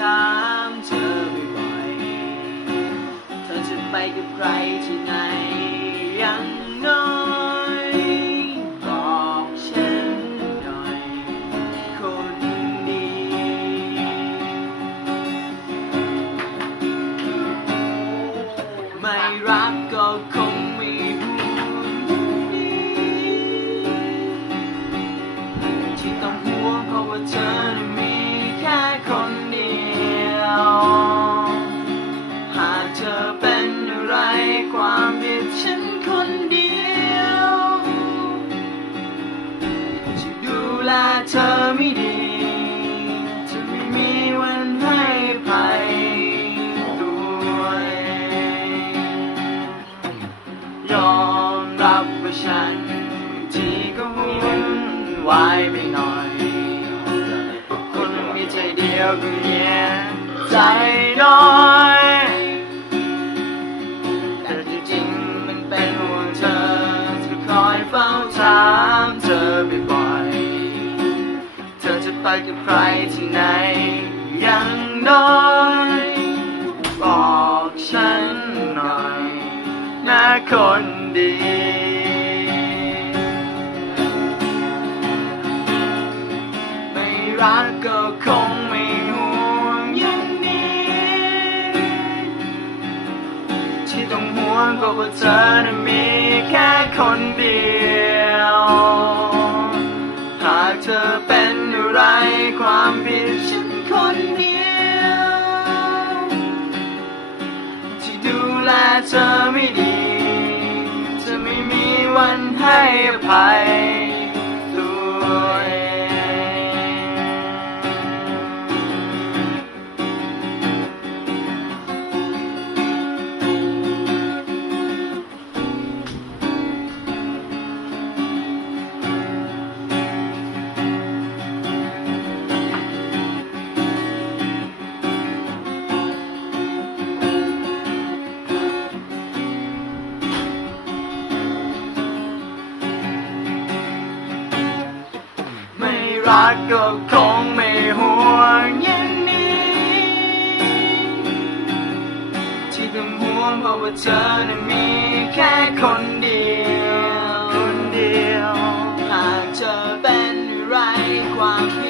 ถามเธอบ่อยๆเธอจะไปกับใครที่ไหน ว่าฉันบางทีก็วุ่นวายไปหน่อย คนมีใจเดียวก็แย่ใจน้อยแต่จริงๆมันเป็นห่วงเธอจะคอยเฝ้าถามเธอบ่อยๆเธอจะไปกับใครที่ไหนยังน้อยบอกฉันหน่อยนะคนดี คงไม่ห่วงอย่างนี้ ที่ต้องห่วงก็เพราะเธอนั้นมีแค่คนเดียว หากเธอเป็นอะไรความผิดฉันคนเดียว ที่ดูแลเธอไม่ดี จะไม่มีวันให้อภัย รักก็คงไม่ห่วงอย่างนี้ ที่ต้องห่วงเพราะว่าเธอนั้นมีแค่คนเดียวคนเดียว หากเธอเป็นอะไรความคิด